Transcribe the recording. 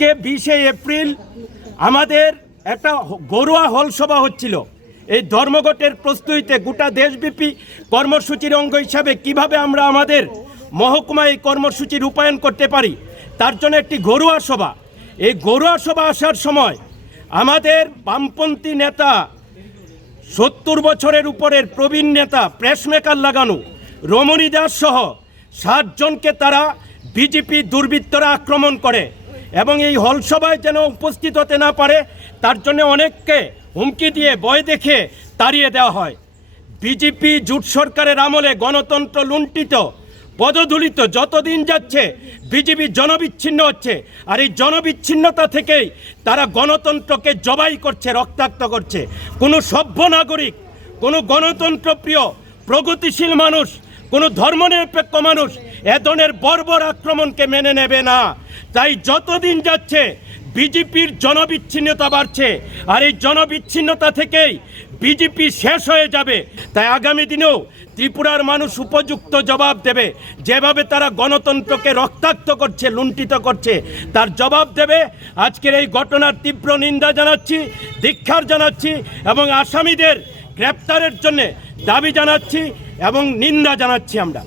के 20 এপ্রিল আমাদের একটা গরুয়া হল সভা হচ্ছিল। এই ধর্মঘটের প্রস্তুতিতে গোটা দেশব্যাপী কর্মসূচির অঙ্গ হিসাবে কিভাবে আমরা আমাদের মহকুমায় এই কর্মসূচি রূপায়ণ করতে পারি তার জন্য একটি গরুয়া সভা। এই গরুয়া সভা আসার সময় আমাদের বামপন্থী নেতা 70 বছরের উপরের প্রবীণ নেতা প্রেসমেকার লাগানো রমণী দাস সহ 7 জনকে তারা বিজেপি দুর্বৃত্তরা আক্রমণ করে এবং এই হল সভায় যেন উপস্থিত হতে না পারে তার জন্য অনেককে হুমকি দিয়ে ভয় দেখে তাড়িয়ে দেওয়া হয়। বিজেপি জোট সরকারের আমলে গণতন্ত্র লুণ্ঠিত পদধূলিত, যতদিন যাচ্ছে বিজেপি জনবিচ্ছিন্ন হচ্ছে, আর এই জনবিচ্ছিন্নতা থেকেই তারা গণতন্ত্রকে জবাই করছে, রক্তাক্ত করছে। কোনো সভ্য নাগরিক, কোনো গণতন্ত্রপ্রিয় প্রগতিশীল মানুষ, কোনো ধর্মনিরপেক্ষ মানুষ এ ধরনের বর্বর আক্রমণকে মেনে নেবে না। তাই যতদিন যাচ্ছে বিজেপির জনবিচ্ছিন্নতা বাড়ছে, আর এই জনবিচ্ছিন্নতা থেকেই বিজেপি শেষ হয়ে যাবে। তাই আগামী দিনেও ত্রিপুরার মানুষ উপযুক্ত জবাব দেবে। যেভাবে তারা গণতন্ত্রকে রক্তাক্ত করছে, লুণ্ঠিত করছে, তার জবাব দেবে। আজকের এই ঘটনার তীব্র নিন্দা জানাচ্ছি, ধিক্কার জানাচ্ছি এবং আসামিদের গ্রেপ্তারের জন্য দাবি জানাচ্ছি এবং নিন্দা জানাচ্ছি আমরা।